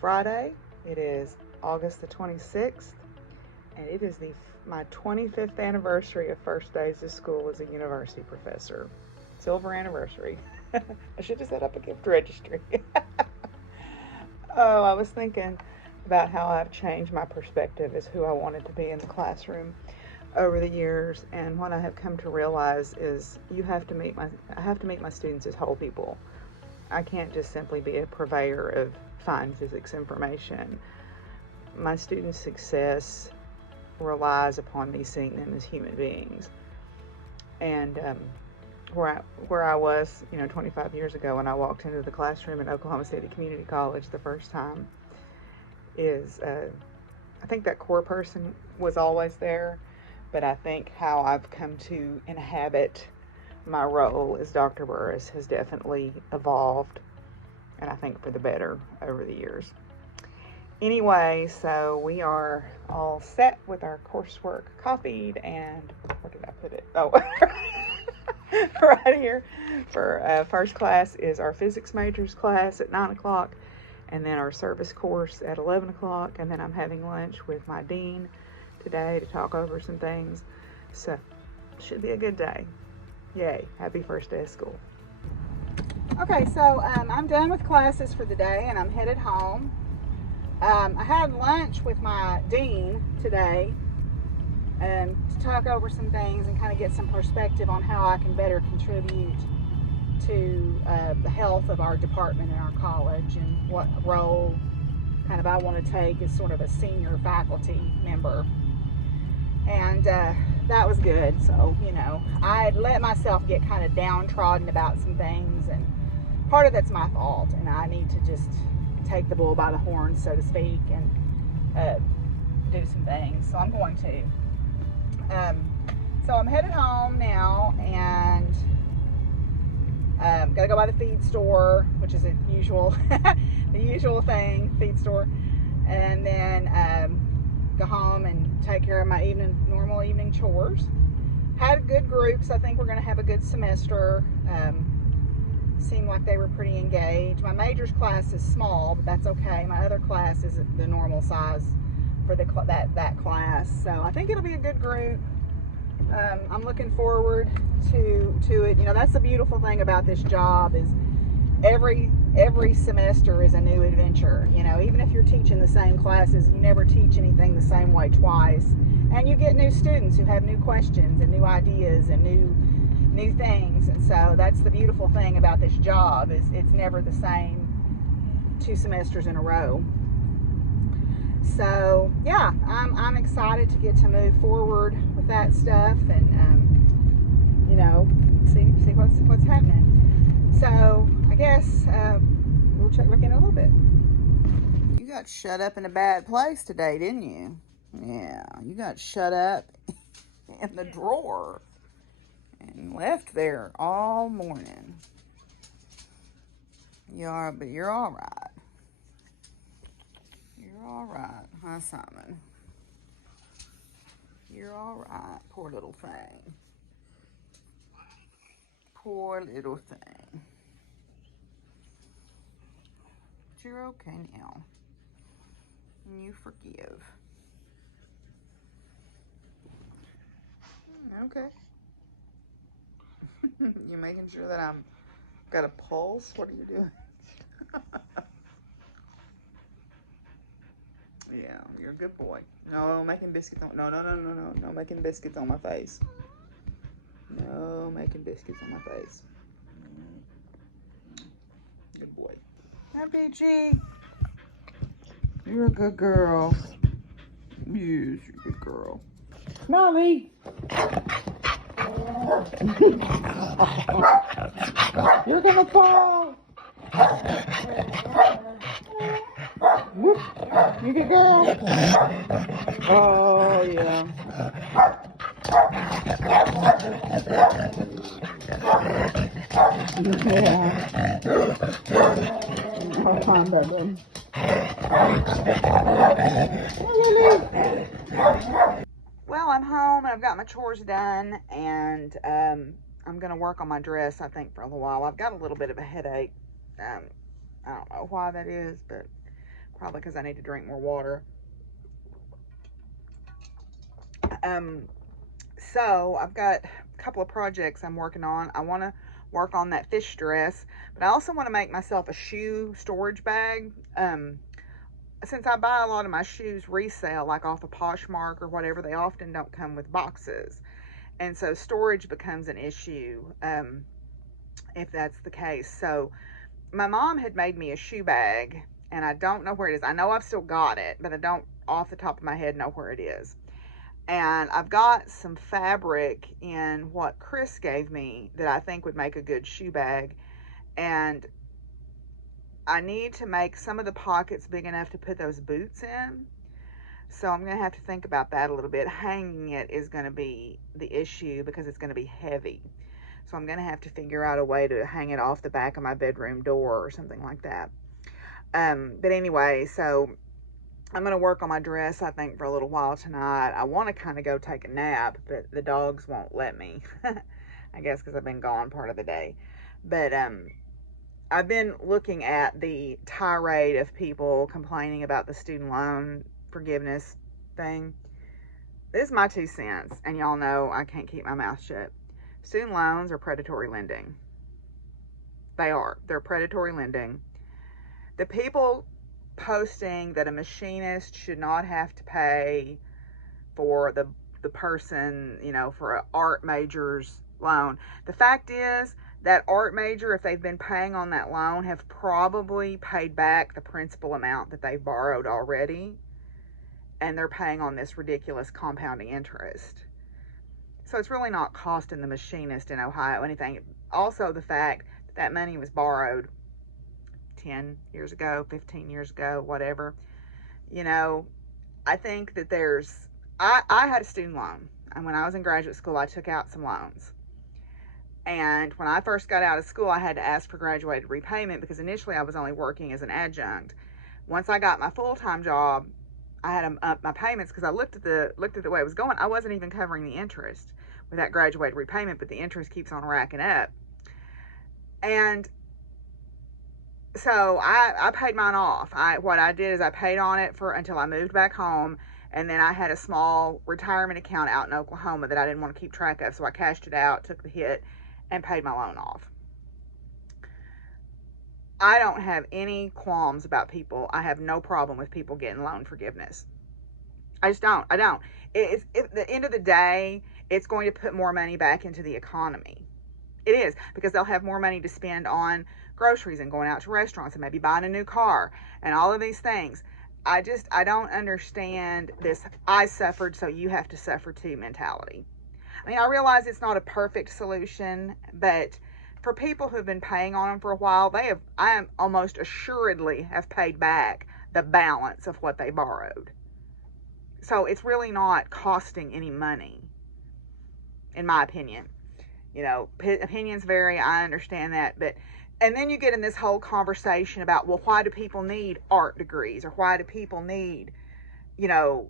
Friday. It is August the 26th, and it is my 25th anniversary of first days of school as a university professor. Silver anniversary. I should have set up a gift registry. Oh, I was thinking about how I've changed my perspective as who I wanted to be in the classroom over the years, and what I have come to realize is I have to meet my students as whole people. I can't just simply be a purveyor of fine physics information. My students' success relies upon me seeing them as human beings. And where I was, 25 years ago when I walked into the classroom at Oklahoma City Community College the first time, is I think that core person was always there, but I think how I've come to inhabit my role as Dr. Burris has definitely evolved, and I think for the better over the years. Anyway, so we are all set with our coursework copied, and where did I put it? Oh, right here. For first class is our physics majors class at 9 o'clock, and then our service course at 11 o'clock, and then I'm having lunch with my dean today to talk over some things. So should be a good day. Yay, happy first day of school. Okay, so I'm done with classes for the day, and I'm headed home. I had lunch with my dean today to talk over some things and kind of get some perspective on how I can better contribute to the health of our department and our college, and what role kind of I want to take as sort of a senior faculty member. And that was good. So, I had let myself get kind of downtrodden about some things, and part of that's my fault, and I need to just take the bull by the horns, so to speak, and do some things. So I'm going to. So I'm headed home now, and gotta go by the feed store, which is the usual thing, feed store, and then go home and take care of my normal evening chores. Had good groups. I think we're going to have a good semester. Seemed like they were pretty engaged. My majors class is small, but that's okay. My other class is the normal size for that class. So I think it'll be a good group. I'm looking forward to it. That's the beautiful thing about this job is every semester is a new adventure. Even if you're teaching the same classes, you never teach anything the same way twice, and you get new students who have new questions and new ideas and new things. And so that's the beautiful thing about this job is it's never the same 2 semesters in a row. So yeah, I'm excited to get to move forward with that stuff, and see what's happening. So I guess we'll check back in a little bit. You got shut up in a bad place today, didn't you? Yeah, you got shut up in the drawer and left there all morning. But you're all right. You're all right, huh, Simon? You're all right, poor little thing. Poor little thing. But you're okay now. And you forgive. Okay. You making sure that I'm got a pulse? What are you doing? Yeah, you're a good boy. No making biscuits on. No making biscuits on my face. No making biscuits on my face. Good boy. Hi, Peachy. You're a good girl. Yes, you're a good girl. Molly. You're gonna fall. You good girl. Oh yeah. Yeah. Have fun, baby. Well, I'm home and I've got my chores done, and I'm gonna work on my dress, I think, for a little while. I've got a little bit of a headache. I don't know why that is, but Probably because I need to drink more water. So I've got a couple of projects I'm working on. I want to work on that fish dress, but I also want to make myself a shoe storage bag. Since I buy a lot of my shoes resale, like off of Poshmark or whatever, they often don't come with boxes. And so storage becomes an issue if that's the case. So my mom had made me a shoe bag, and I don't know where it is. I know I've still got it, but I don't off the top of my head know where it is. And I've got some fabric in what Chris gave me that I think would make a good shoe bag. And I need to make some of the pockets big enough to put those boots in. So I'm going to have to think about that a little bit. Hanging it is going to be the issue because it's going to be heavy. So I'm going to have to figure out a way to hang it off the back of my bedroom door or something like that. But anyway, so I'm going to work on my dress, I think, for a little while tonight. I want to kind of go take a nap, but the dogs won't let me. I guess because I've been gone part of the day. But I've been looking at the tirade of people complaining about the student loan forgiveness thing. This is my 2 cents, and y'all know I can't keep my mouth shut. Student loans are predatory lending. They are. They're predatory lending. The people posting that a machinist should not have to pay for the person, you know, for an art major's loan. The fact is that art major, if they've been paying on that loan, have probably paid back the principal amount that they borrowed already, and they're paying on this ridiculous compounding interest. So it's really not costing the machinist in Ohio anything. Also, the fact that that money was borrowed 10 years ago, 15 years ago, whatever. You know, I think that I had a student loan. And when I was in graduate school, I took out some loans. And when I first got out of school, I had to ask for graduated repayment because initially I was only working as an adjunct. Once I got my full-time job, I had to up my payments because I looked at the way it was going. I wasn't even covering the interest with that graduated repayment, but the interest keeps on racking up. And so I paid mine off. What I did is I paid on it until I moved back home, and then I had a small retirement account out in Oklahoma that I didn't want to keep track of, so I cashed it out, took the hit, and paid my loan off. I don't have any qualms about people. I have no problem with people getting loan forgiveness. I just don't. I don't. At the end of the day, it's going to put more money back into the economy. It is, because they'll have more money to spend on groceries and going out to restaurants and maybe buying a new car and all of these things. I don't understand this I suffered so you have to suffer too mentality. I mean, I realize it's not a perfect solution, but for people who've been paying on them for a while, I am almost assuredly have paid back the balance of what they borrowed. So it's really not costing any money, in my opinion. You know, opinions vary, I understand that, and then you get in this whole conversation about, well, why do people need art degrees, or why do people need, you know,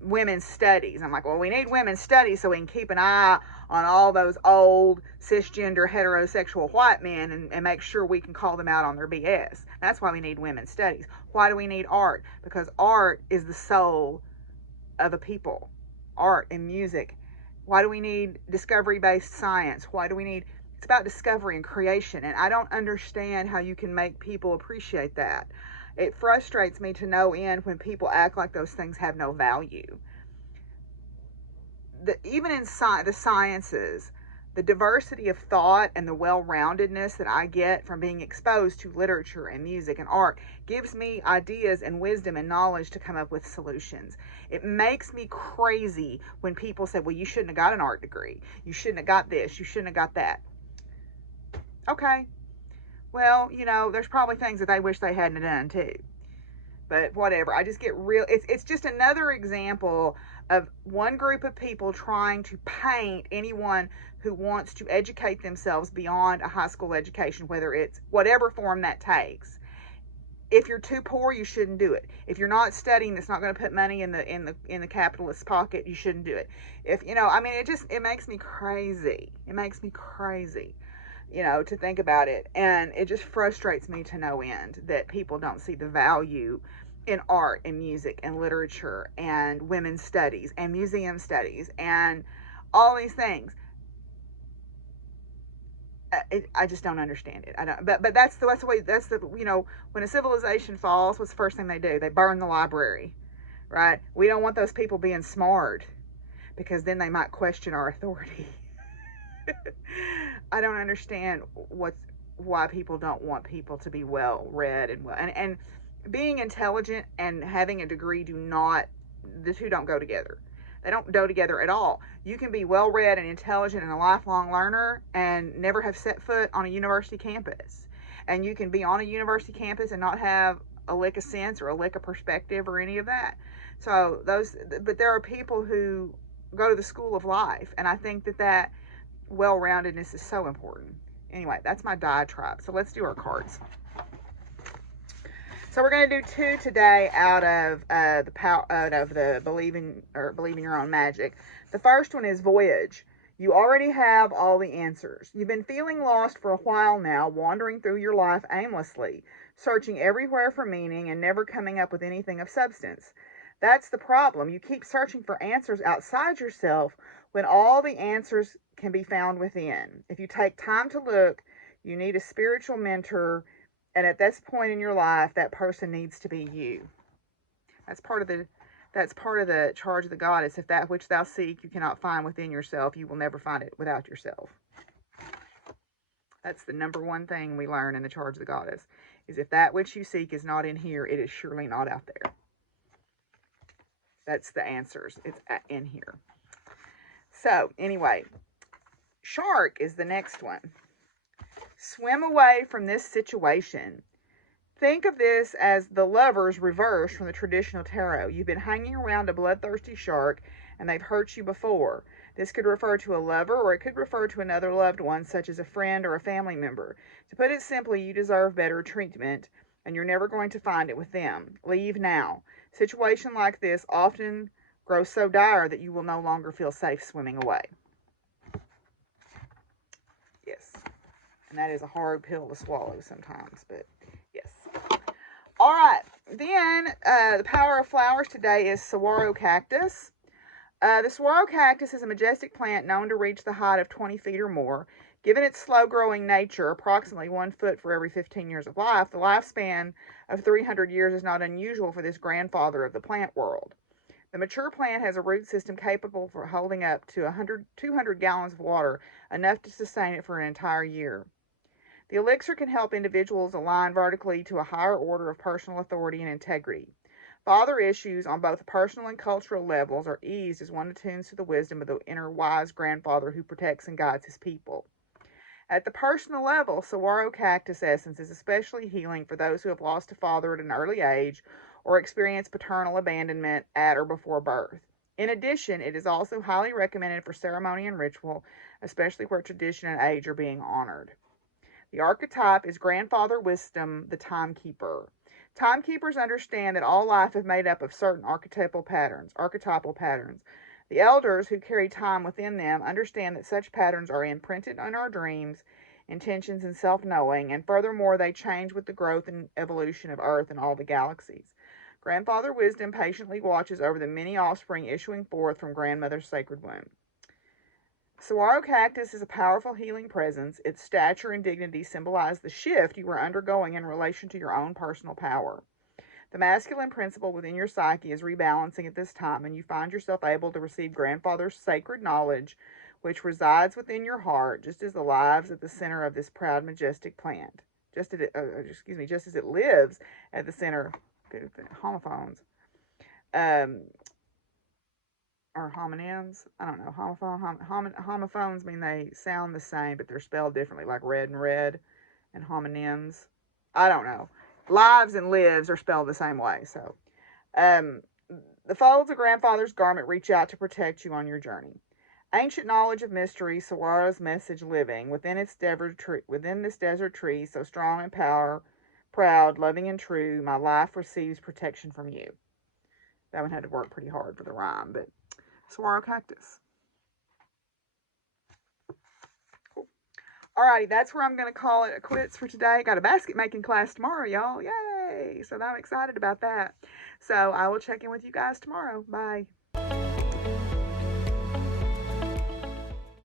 women's studies? I'm like, well, we need women's studies so we can keep an eye on all those old cisgender heterosexual white men and make sure we can call them out on their BS. That's why we need women's studies. Why do we need art? Because art is the soul of a people. Art and music. Why do we need discovery-based science? Why do we need... It's about discovery and creation, and I don't understand how you can make people appreciate that. It frustrates me to no end when people act like those things have no value. Even in the sciences, the diversity of thought and the well-roundedness that I get from being exposed to literature and music and art gives me ideas and wisdom and knowledge to come up with solutions. It makes me crazy when people say, well, you shouldn't have got an art degree. You shouldn't have got this. You shouldn't have got that. Okay. Well, you know, there's probably things that they wish they hadn't done too. But whatever. I just get real. It's just another example of one group of people trying to paint anyone who wants to educate themselves beyond a high school education, whether it's whatever form that takes. If you're too poor, you shouldn't do it. If you're not studying, that's not going to put money in the capitalist's pocket, you shouldn't do it. If, you know, I mean, it makes me crazy. It makes me crazy. you know, to think about it. And it just frustrates me to no end that people don't see the value in art and music and literature and women's studies and museum studies and all these things. I just don't understand it. I don't. But that's the way. That's the, you know, when a civilization falls, what's the first thing they do? They burn the library, right? We don't want those people being smart because then they might question our authority. I don't understand why people don't want people to be well read and being intelligent and having a degree the two don't go together. They don't go together at all. You can be well read and intelligent and a lifelong learner and never have set foot on a university campus. And you can be on a university campus and not have a lick of sense or a lick of perspective or any of that. But there are people who go to the school of life, and I think that well-roundedness is so important. Anyway, that's my diatribe. So let's do our cards. So we're going to do 2 today out of the believing your own magic. The first one is Voyage. You already have all the answers. You've been feeling lost for a while now, wandering through your life aimlessly, searching everywhere for meaning and never coming up with anything of substance. That's the problem. You keep searching for answers outside yourself when all the answers can be found within. If you take time to look, you need a spiritual mentor, and at this point in your life, that person needs to be you. That's part of the charge of the goddess. If that which thou seek you cannot find within yourself, you will never find it without yourself. That's the number one thing we learn in the charge of the goddess, is if that which you seek is not in here, it is surely not out there. That's the answers. It's in here. So, anyway, Shark is the next one. Swim away from this situation. Think of this as the Lovers reverse from the traditional tarot. You've been hanging around a bloodthirsty shark and they've hurt you before. This could refer to a lover, or it could refer to another loved one, such as a friend or a family member. To put it simply, you deserve better treatment and you're never going to find it with them. Leave now. Situation like this often grows so dire that you will no longer feel safe swimming away. Yes. And that is a hard pill to swallow sometimes, but yes. All right. Then the power of flowers today is saguaro cactus. The saguaro cactus is a majestic plant known to reach the height of 20 feet or more. Given its slow-growing nature, approximately 1 foot for every 15 years of life, the lifespan of 300 years is not unusual for this grandfather of the plant world. The mature plant has a root system capable of holding up to 200 gallons of water, enough to sustain it for an entire year. The elixir can help individuals align vertically to a higher order of personal authority and integrity. Father issues on both personal and cultural levels are eased as one attunes to the wisdom of the inner wise grandfather who protects and guides his people. At the personal level, saguaro cactus essence is especially healing for those who have lost a father at an early age or experienced paternal abandonment at or before birth. In addition, it is also highly recommended for ceremony and ritual, especially where tradition and age are being honored. The archetype is Grandfather Wisdom, the Timekeeper. Timekeepers understand that all life is made up of certain archetypal patterns. The elders who carry time within them understand that such patterns are imprinted on our dreams, intentions, and self-knowing, and furthermore, they change with the growth and evolution of Earth and all the galaxies. Grandfather Wisdom patiently watches over the many offspring issuing forth from Grandmother's sacred womb. Saguaro cactus is a powerful healing presence. Its stature and dignity symbolize the shift you are undergoing in relation to your own personal power. The masculine principle within your psyche is rebalancing at this time, and you find yourself able to receive Grandfather's sacred knowledge, which resides within your heart, just as the lives at the center of this proud, majestic plant. Just as it lives at the center. Homophones. Or homonyms. I don't know. Homophones mean they sound the same, but they're spelled differently, like red and homonyms. I don't know. Lives and lives are spelled the same way. So, the folds of Grandfather's garment reach out to protect you on your journey. Ancient knowledge of mystery, saguaro's message living within this desert tree, so strong and proud, loving and true. My life receives protection from you. That one had to work pretty hard for the rhyme, but saguaro cactus. Cool. Alrighty, that's where I'm going to call it quits for today. Got a basket making class tomorrow, y'all. Yay! So I'm excited about that. So I will check in with you guys tomorrow. Bye.